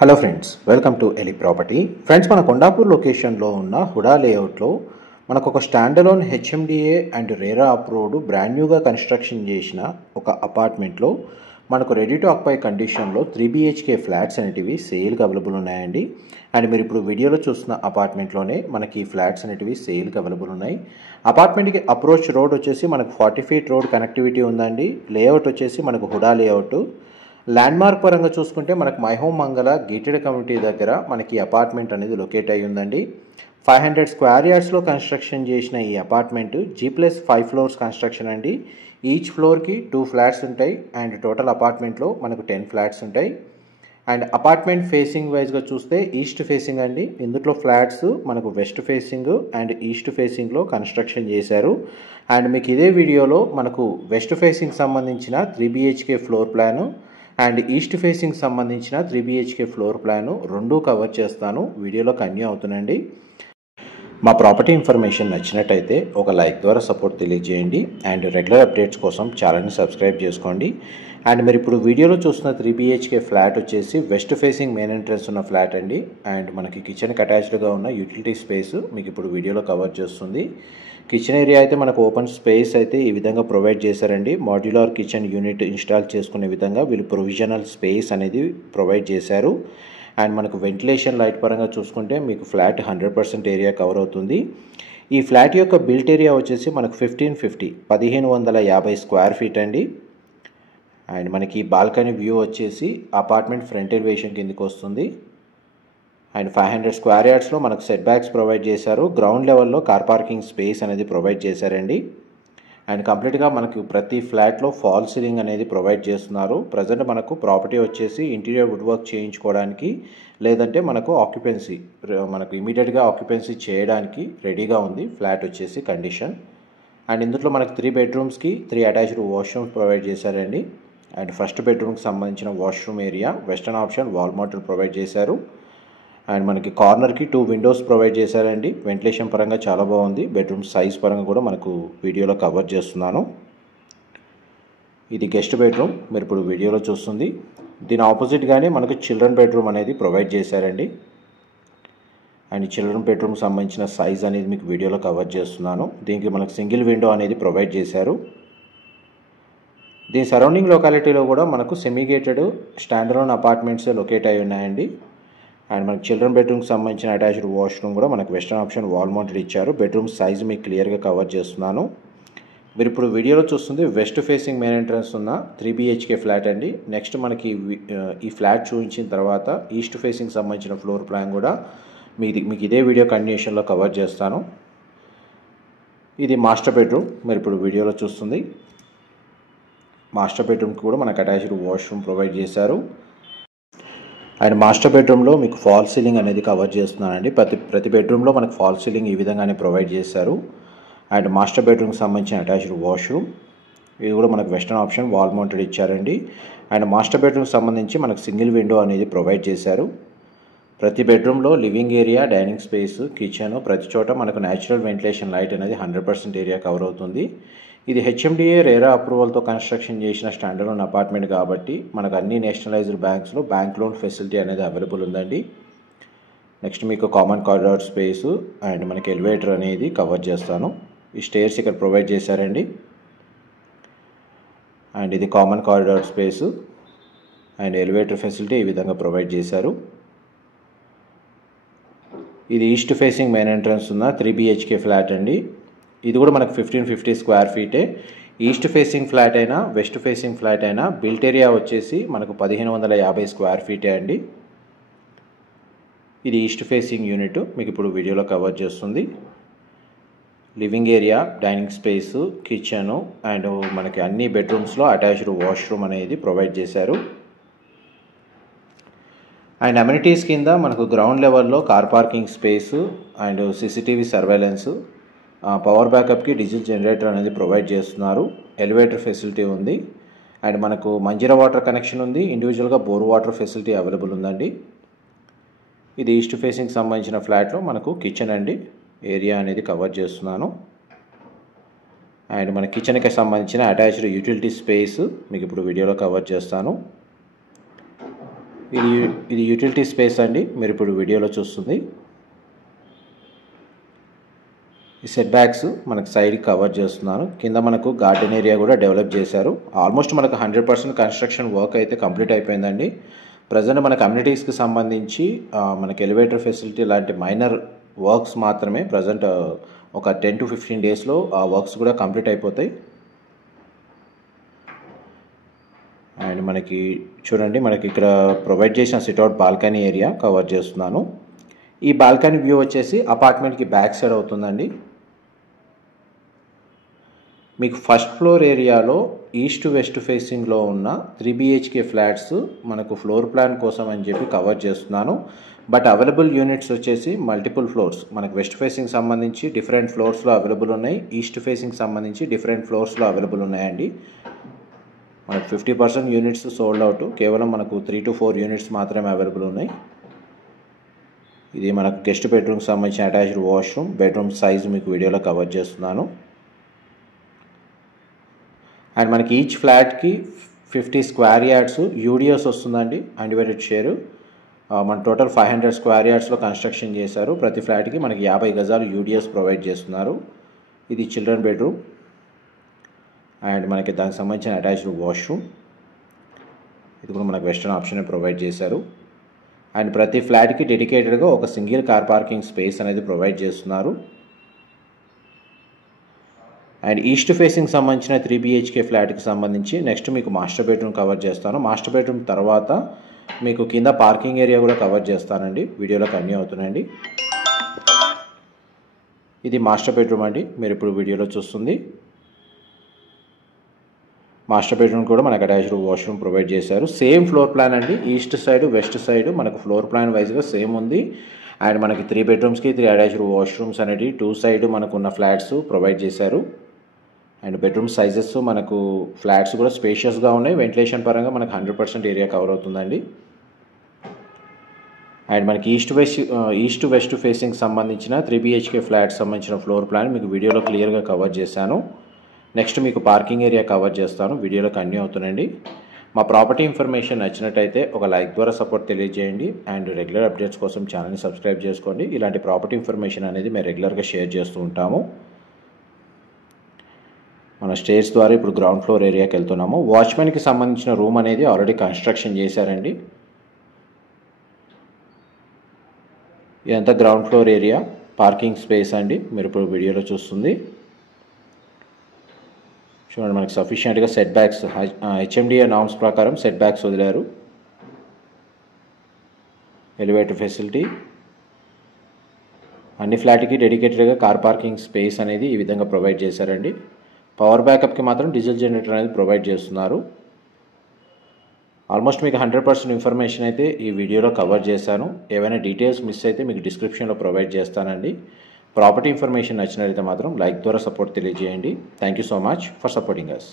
Hello friends, welcome to Eli property. Friends, మన కొండాపూర్ లొకేషన్లో ఉన్న హుడా లేఅవుట్లో మనకు ఒక stand alone HMDA and RERA approved brand న్యూగా కన్స్ట్రక్షన్ చేసిన ఒక అపార్ట్మెంట్లో మనకు రెడీ టు ఆక్యుపై కండిషన్లో 3 BHK ఫ్లాట్స్ అనేటివి సేల్కి అవైలబుల్ ఉన్నాయండి. అండ్ మీరు ఇప్పుడు వీడియోలో చూస్తున్న అపార్ట్మెంట్లోనే మనకి ఫ్లాట్స్ అనేటివి సేల్కి అవైలబుల్ ఉన్నాయి. అపార్ట్మెంట్కి అప్రోచ్ రోడ్ వచ్చేసి మనకు 40 feet రోడ్ కనెక్టివిటీ ఉందండి. లేఅవుట్ వచ్చేసి మనకు హుడా లేఅవుట్. ల్యాండ్మార్క్ పరంగా చూసుకుంటే మనకు మై హోమ్ మంగళ గేటెడ్ కమ్యూనిటీ దగ్గర మనకి అపార్ట్మెంట్ అనేది లొకేట్ అయ్యి ఉందండి. 500 square yardsలో కన్స్ట్రక్షన్ చేసిన ఈ అపార్ట్మెంట్ G+5 floors కన్స్ట్రక్షన్ అండి. ఈచ్ ఫ్లోర్కి 2 flats ఉంటాయి అండ్ టోటల్ అపార్ట్మెంట్లో మనకు 10 flats ఉంటాయి. అండ్ అపార్ట్మెంట్ ఫేసింగ్ వైజ్గా చూస్తే ఈస్ట్ ఫేసింగ్ అండి. ఇందులో ఫ్లాట్స్ మనకు వెస్ట్ ఫేసింగ్ అండ్ ఈస్ట్ ఫేసింగ్లో కన్స్ట్రక్షన్ చేశారు. అండ్ మీకు ఇదే వీడియోలో మనకు వెస్ట్ ఫేసింగ్ సంబంధించిన 3 BHK floor plan and east facing సంబంధించిన 3 BHK ఫ్లోర్ ప్లాను రెండూ కవర్ చేస్తాను. వీడియోలో కంటిన్యూ అవుతుందండి. మా ప్రాపర్టీ ఇన్ఫర్మేషన్ నచ్చినట్టయితే ఒక లైక్ ద్వారా సపోర్ట్ తెలియజేయండి అండ్ రెగ్యులర్ అప్డేట్స్ కోసం ఛానల్ని సబ్స్క్రైబ్ చేసుకోండి. అండ్ మీరు ఇప్పుడు వీడియోలో చూస్తున్న 3 BHK ఫ్లాట్ వచ్చేసి వెస్ట్ ఫేసింగ్ మెయిన్ ఎంట్రన్స్ ఉన్న ఫ్లాట్ అండి. అండ్ మనకి కిచెన్కి అటాచ్డ్గా ఉన్న యూటిలిటీ స్పేస్ మీకు ఇప్పుడు వీడియోలో కవర్ చేస్తుంది. కిచెన్ ఏరియా అయితే మనకు ఓపెన్ స్పేస్ అయితే ఈ విధంగా ప్రొవైడ్ చేశారండి. మాడ్యులర్ కిచెన్ యూనిట్ ఇన్స్టాల్ చేసుకునే విధంగా వీళ్ళు ప్రొవిజనల్ స్పేస్ అనేది ప్రొవైడ్ చేశారు. అండ్ మనకు వెంటిలేషన్ లైట్ పరంగా చూసుకుంటే మీకు ఫ్లాట్ 100% ఏరియా కవర్ అవుతుంది. ఈ ఫ్లాట్ యొక్క బిల్ట్ ఏరియా వచ్చేసి మనకు 1550 square feet అండి. అండ్ మనకి బాల్కనీ వ్యూ వచ్చేసి అపార్ట్మెంట్ ఫ్రంట్ ఎలివేషన్ కిందకి వస్తుంది. అండ్ 500 square yardsలో మనకు సెట్ బ్యాక్స్ ప్రొవైడ్ చేశారు. గ్రౌండ్ లెవెల్లో కార్ పార్కింగ్ స్పేస్ అనేది ప్రొవైడ్ చేశారండి. అండ్ కంప్లీట్గా మనకు ప్రతి ఫ్లాట్లో ఫాల్ సీలింగ్ అనేది ప్రొవైడ్ చేస్తున్నారు. ప్రజెంట్ మనకు ప్రాపర్టీ వచ్చేసి ఇంటీరియర్ వుడ్ వర్క్ చేయించుకోవడానికి లేదంటే మనకు ఇమీడియట్గా ఆక్యుపెన్సీ చేయడానికి రెడీగా ఉంది ఫ్లాట్ వచ్చేసి కండిషన్. అండ్ ఇందులో మనకు 3 bedrooms-కి 3 attached వాష్రూమ్స్ ప్రొవైడ్ చేశారండి. అండ్ ఫస్ట్ బెడ్రూమ్కి సంబంధించిన washroom area western option wall mounted provide చేశారు. అండ్ మనకి కార్నర్కి 2 windows ప్రొవైడ్ చేశారండి. వెంటిలేషన్ పరంగా చాలా బాగుంది. బెడ్రూమ్ సైజ్ పరంగా కూడా మనకు వీడియోలో కవర్ చేస్తున్నాను. ఇది గెస్ట్ బెడ్రూమ్ మీరు ఇప్పుడు వీడియోలో చూస్తుంది. దీని ఆపోజిట్గానే మనకు చిల్డ్రన్ బెడ్రూమ్ అనేది ప్రొవైడ్ చేశారండి. అండ్ చిల్డ్రన్ బెడ్రూమ్కి సంబంధించిన సైజ్ అనేది మీకు వీడియోలో కవర్ చేస్తున్నాను. దీనికి మనకు సింగిల్ విండో అనేది ప్రొవైడ్ చేశారు. దీని సరౌండింగ్ లొకాలిటీలో కూడా మనకు సెమీగేటెడ్ స్టాండర్లోన్ అపార్ట్మెంట్సే లొకేట్ అయి ఉన్నాయండి. అండ్ మనకి చిల్డ్రన్ బెడ్రూమ్కి సంబంధించిన అటాచ్డ్ వాష్రూమ్ కూడా మనకు వెస్టర్న్ ఆప్షన్ వాల్ మౌంటెడ్ ఇచ్చారు. బెడ్రూమ్ సైజ్ మీకు క్లియర్గా కవర్ చేస్తున్నాను. మీరు ఇప్పుడు వీడియోలో చూస్తుంది వెస్ట్ ఫేసింగ్ మెయిన్ ఎంట్రన్స్ ఉన్న 3 BHK ఫ్లాట్ అండి. నెక్స్ట్ మనకి ఈ ఫ్లాట్ చూపించిన తర్వాత ఈస్ట్ ఫేసింగ్ సంబంధించిన ఫ్లోర్ ప్లాన్ కూడా మీకు ఇదే వీడియో కంటిన్యూషన్లో కవర్ చేస్తాను. ఇది మాస్టర్ బెడ్రూమ్ మీరు ఇప్పుడు వీడియోలో చూస్తుంది. మాస్టర్ బెడ్రూమ్కి కూడా మనకు అటాచ్డ్ వాష్రూమ్ ప్రొవైడ్ చేశారు. అండ్ మాస్టర్ బెడ్రూమ్లో మీకు ఫాల్ సీలింగ్ అనేది కవర్ చేస్తున్నానండి. ప్రతి బెడ్రూమ్లో మనకు ఫాల్ సీలింగ్ ఈ విధంగానే ప్రొవైడ్ చేశారు. అండ్ మాస్టర్ బెడ్రూమ్కి సంబంధించిన అటాచ్డ్ వాష్రూమ్ ఇది కూడా మనకు వెస్టర్న్ ఆప్షన్ వాల్ మౌంటెడ్ ఇచ్చారండి. అండ్ మాస్టర్ బెడ్రూమ్కి సంబంధించి మనకు సింగిల్ విండో అనేది ప్రొవైడ్ చేశారు. ప్రతి బెడ్రూమ్లో living area, dining space, kitchen ప్రతి చోట మనకు న్యాచురల్ వెంటిలేషన్ లైట్ అనేది 100% ఏరియా కవర్ అవుతుంది. ఇది హెచ్ఎండిఏ రేరా అప్రూవల్తో కన్స్ట్రక్షన్ చేసిన స్టాండర్డ్ అపార్ట్మెంట్ కాబట్టి మనకు అన్ని నేషనలైజ్డ్ బ్యాంక్స్లో బ్యాంక్ లోన్ ఫెసిలిటీ అనేది అవైలబుల్ ఉందండి. నెక్స్ట్ మీకు కామన్ కారిడార్ స్పేస్ అండ్ మనకి ఎలివేటర్ అనేది కవర్ చేస్తాను. ఈ స్టేర్స్ ఇక్కడ ప్రొవైడ్ చేశారండి. అండ్ ఇది common corridor space and elevator facility ఈ విధంగా ప్రొవైడ్ చేశారు. ఇది ఈస్ట్ ఫేసింగ్ మెయిన్ ఎంట్రన్స్ ఉన్న 3 BHK ఫ్లాట్ అండి. ఇది కూడా మనకు 1550 square feet. East facing flat అయినా వెస్ట్ ఫేసింగ్ ఫ్లాట్ అయినా బిల్ట్ ఏరియా వచ్చేసి మనకు 1550 square feet అండి. ఇది ఈస్ట్ ఫేసింగ్ యూనిట్ మీకు ఇప్పుడు వీడియోలో కవర్ చేస్తుంది. Living area, dining space, kitchen and మనకి అన్ని బెడ్రూమ్స్లో అటాచ్డ్ వాష్రూమ్ అనేది ప్రొవైడ్ చేశారు. అండ్ అమ్యూనిటీస్ కింద మనకు గ్రౌండ్ లెవెల్లో car parking space and CCTV surveillance, power బ్యాకప్కి డీజిల్ జనరేటర్ అనేది ప్రొవైడ్ చేస్తున్నారు. ఎలివేటర్ ఫెసిలిటీ ఉంది. అండ్ మనకు మంజీరా వాటర్ కనెక్షన్ ఉంది. ఇండివిజువల్గా బోర్ వాటర్ ఫెసిలిటీ అవైలబుల్ ఉందండి. ఇది ఈస్ట్ ఫేసింగ్ సంబంధించిన ఫ్లాట్లో మనకు కిచెన్ అండి ఏరియా అనేది కవర్ చేస్తున్నాను. అండ్ మన కిచెన్కి సంబంధించిన అటాచ్డ్ యూటిలిటీ స్పేస్ మీకు ఇప్పుడు వీడియోలో కవర్ చేస్తాను. ఇది యూటిలిటీ స్పేస్ అండి, మీరు ఇప్పుడు వీడియోలో చూస్తుంది. ఈ సెట్ బ్యాక్స్ మనకు సైడ్ కవర్ చేస్తున్నాను. కింద మనకు గార్డెన్ ఏరియా కూడా డెవలప్ చేశారు. ఆల్మోస్ట్ మనకు 100% కన్స్ట్రక్షన్ వర్క్ అయితే కంప్లీట్ అయిపోయిందండి. ప్రజెంట్ మన కమ్యూనిటీస్కి సంబంధించి మనకి ఎలివేటర్ ఫెసిలిటీ లాంటి మైనర్ వర్క్స్ మాత్రమే ప్రజెంట్ ఒక 10 to 15 డేస్లో ఆ వర్క్స్ కూడా కంప్లీట్ అయిపోతాయి. అండ్ మనకి చూడండి, మనకి ఇక్కడ ప్రొవైడ్ చేసిన సిట్అవుట్ బాల్కనీ ఏరియా కవర్ చేస్తున్నాను. ఈ బాల్కనీ వ్యూ వచ్చేసి అపార్ట్మెంట్కి బ్యాక్ సైడ్ అవుతుందండి. మీకు ఫస్ట్ ఫ్లోర్ ఏరియాలో ఈస్ట్ వెస్ట్ ఫేసింగ్లో ఉన్న 3 BHK ఫ్లాట్స్ మనకు ఫ్లోర్ ప్లాన్ కోసం అని చెప్పి కవర్ చేస్తున్నాను. బట్ అవైలబుల్ యూనిట్స్ వచ్చేసి మల్టిపుల్ ఫ్లోర్స్, మనకు వెస్ట్ ఫేసింగ్ సంబంధించి డిఫరెంట్ ఫ్లోర్స్లో అవైలబుల్ ఉన్నాయి, ఈస్ట్ ఫేసింగ్ సంబంధించి డిఫరెంట్ ఫ్లోర్స్లో అవైలబుల్ ఉన్నాయండి. మనకు 50% యూనిట్స్ సోల్డ్ అవుట్, కేవలం మనకు 3 to 4 యూనిట్స్ మాత్రమే అవైలబుల్ ఉన్నాయి. ఇది మనకు గెస్ట్ బెడ్రూమ్కి సంబంధించిన అటాచ్డ్ వాష్రూమ్. బెడ్రూమ్ సైజ్ మీకు వీడియోలో కవర్ చేస్తున్నాను. అండ్ మనకి ఈచ్ ఫ్లాట్కి 50 స్క్వేర్ యార్డ్స్ యూడిఎస్ వస్తుందండి, అన్డివైడెడ్ షేరు. మన టోటల్ 500 స్క్వేర్ యార్డ్స్లో కన్స్ట్రక్షన్ చేశారు. ప్రతి ఫ్లాట్కి మనకి 50 గజాలు యూడిఎస్ ప్రొవైడ్ చేస్తున్నారు. ఇది చిల్డ్రన్ బెడ్రూమ్ అండ్ మనకి దానికి సంబంధించిన అటాచ్డ్ వాష్రూమ్. ఇది కూడా మనకు వెస్టర్న్ ఆప్షన్ ప్రొవైడ్ చేశారు. అండ్ ప్రతి ఫ్లాట్కి డెడికేటెడ్గా ఒక సింగిల్ కార్ పార్కింగ్ స్పేస్ అనేది ప్రొవైడ్ చేస్తున్నారు. అండ్ ఈస్ట్ ఫేసింగ్ సంబంధించిన 3 BHK ఫ్లాట్కి సంబంధించి నెక్స్ట్ మీకు మాస్టర్ బెడ్రూమ్ కవర్ చేస్తాను. మాస్టర్ బెడ్రూమ్ తర్వాత మీకు కింద పార్కింగ్ ఏరియా కూడా కవర్ చేస్తానండి, వీడియోలో కంటిన్యూ అవుతున్నాయండి. ఇది మాస్టర్ బెడ్రూమ్ అండి, మీరు ఇప్పుడు వీడియోలో చూస్తుంది. మాస్టర్ బెడ్రూమ్ కూడా మనకు అటాచ్డ్ వాష్రూమ్ ప్రొవైడ్ చేశారు. సేమ్ ఫ్లోర్ ప్లాన్ అండి, ఈస్ట్ సైడ్ వెస్ట్ సైడ్ మనకు ఫ్లోర్ ప్లాన్ వైజ్గా సేమ్ ఉంది. అండ్ మనకి 3 బెడ్రూమ్స్కి 3 అటాచ్డ్ వాష్రూమ్స్ అనేది 2 సైడ్ మనకున్న ఫ్లాట్స్ ప్రొవైడ్ చేశారు. అండ్ బెడ్రూమ్ సైజెస్ మనకు ఫ్లాట్స్ కూడా స్పేషియస్గా ఉన్నాయి. వెంటిలేషన్ పరంగా మనకు 100% ఏరియా కవర్ అవుతుందండి. అండ్ మనకి ఈస్ట్ వెస్ట్ ఫేసింగ్ సంబంధించిన 3 BHK ఫ్లాట్ సంబంధించిన ఫ్లోర్ ప్లాన్ మీకు వీడియోలో క్లియర్గా కవర్ చేశాను. నెక్స్ట్ మీకు పార్కింగ్ ఏరియా కవర్ చేస్తాను, వీడియోలో కంటిన్యూ అవుతుందండి. మా ప్రాపర్టీ ఇన్ఫర్మేషన్ నచ్చినట్టయితే ఒక లైక్ ద్వారా సపోర్ట్ తెలియజేయండి. అండ్ రెగ్యులర్ అప్డేట్స్ కోసం ఛానల్ని సబ్స్క్రైబ్ చేసుకోండి. ఇలాంటి ప్రాపర్టీ ఇన్ఫర్మేషన్ అనేది మేము రెగ్యులర్గా షేర్ చేస్తూ ఉంటాము. మన స్టేర్స్ ద్వారా ఇప్పుడు గ్రౌండ్ ఫ్లోర్ ఏరియాకి వెళ్తున్నాము. వాచ్మెన్కి సంబంధించిన రూమ్ అనేది ఆల్రెడీ కన్స్ట్రక్షన్ చేశారండి. ఇదంతా ground floor area, parking space అండి, మీరు ఇప్పుడు వీడియోలో చూస్తుంది. చూడండి, మనకి సఫిషియెంట్గా సెట్ బ్యాక్స్ HMDA నార్మ్స్ ప్రకారం సెట్ బ్యాక్స్ వదిలారు. ఎలివేటర్ ఫెసిలిటీ, అన్ని ఫ్లాట్కి డెడికేటెడ్గా కార్ పార్కింగ్ స్పేస్ అనేది ఈ విధంగా ప్రొవైడ్ చేశారండి. పవర్ బ్యాకప్కి మాత్రం డీజిల్ జనరేటర్ అనేది ప్రొవైడ్ చేస్తున్నారు. ఆల్మోస్ట్ మీకు 100% ఇన్ఫర్మేషన్ అయితే ఈ వీడియోలో కవర్ చేశాను. ఏవైనా డీటెయిల్స్ మిస్ అయితే మీకు డిస్క్రిప్షన్లో ప్రొవైడ్ చేస్తానండి. ప్రాపర్టీ ఇన్ఫర్మేషన్ నచ్చినట్లయితే మాత్రం లైక్ ద్వారా సపోర్ట్ తెలియజేయండి. Thank you so much for supporting us.